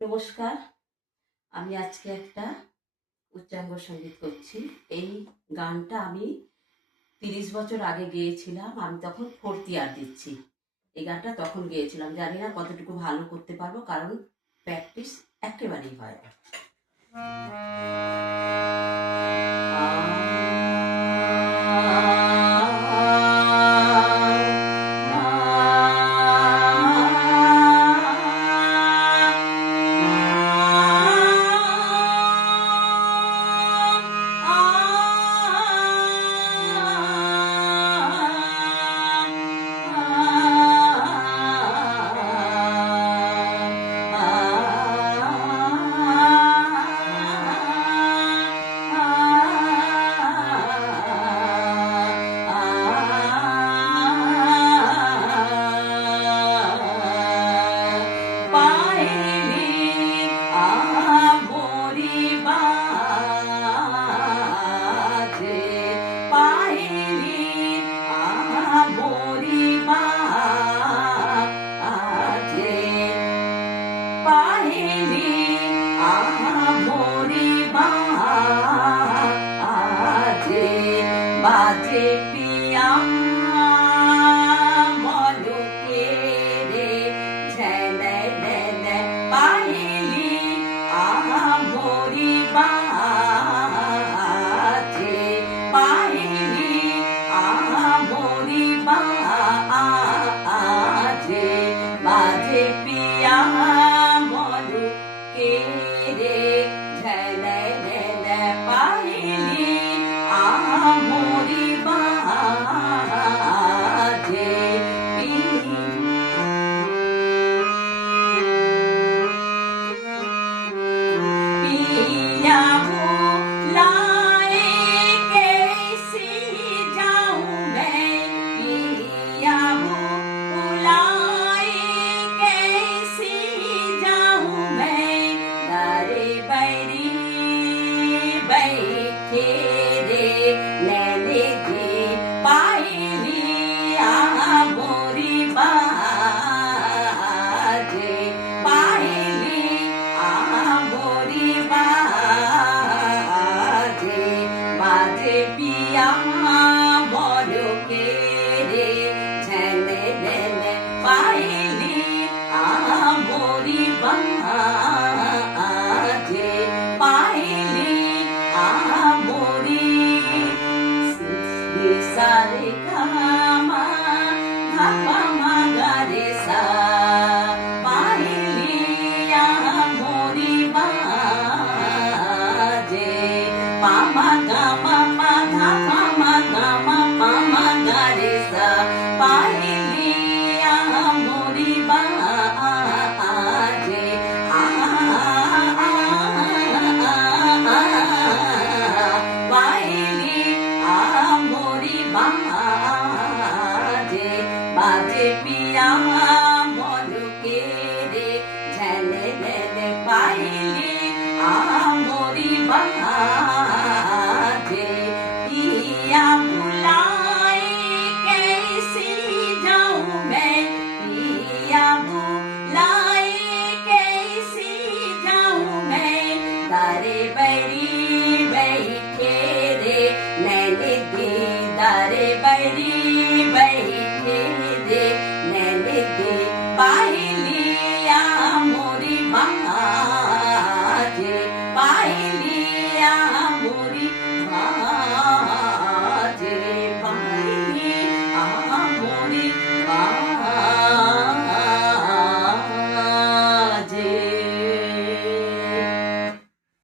নমস্কার। আমি আজকে একটা উচ্চাঙ্গ সঙ্গীত করছি। এই গানটা আমি 30 বছর আগে গেয়েছিলাম। আমি তখন 4th ইয়ার দিচ্ছি। এই গানটা তখন গেয়েছিলাম। জানি না কতটুকু ভালো করতে পারবো, কারণ প্র্যাকটিস একেবারেই হয় না। বাজে পিয়া মলকে রে ঝেলে ঝেলে পাইলি আমরি বাজে পাইলি আমরি বাজে বাজে পিয়া মলকে রে ঝেলে ঝেলে পাইলি আমরি বাজে पिया बुलाए कैसी जाऊं मैं, पिया बुलाए कैसी जाऊं मैं, तारे बैरी बैठे रे नैने जी पाइली मोरी बाजे पाइली मोरी बाजे बाजे पिया मोलके रे झेले झेले पाइली मोरी बाजे पाइली मोरी सारे कामा धापा मागारे सा पाइली मोरी बाजे पामा गामा पाधा पामा गामा पामा गारे सा पाइली मोरी बाजे पाइली मोरी बाजे बाजे पिया मलके रे झेले झेले पाइली मोरी बाजे।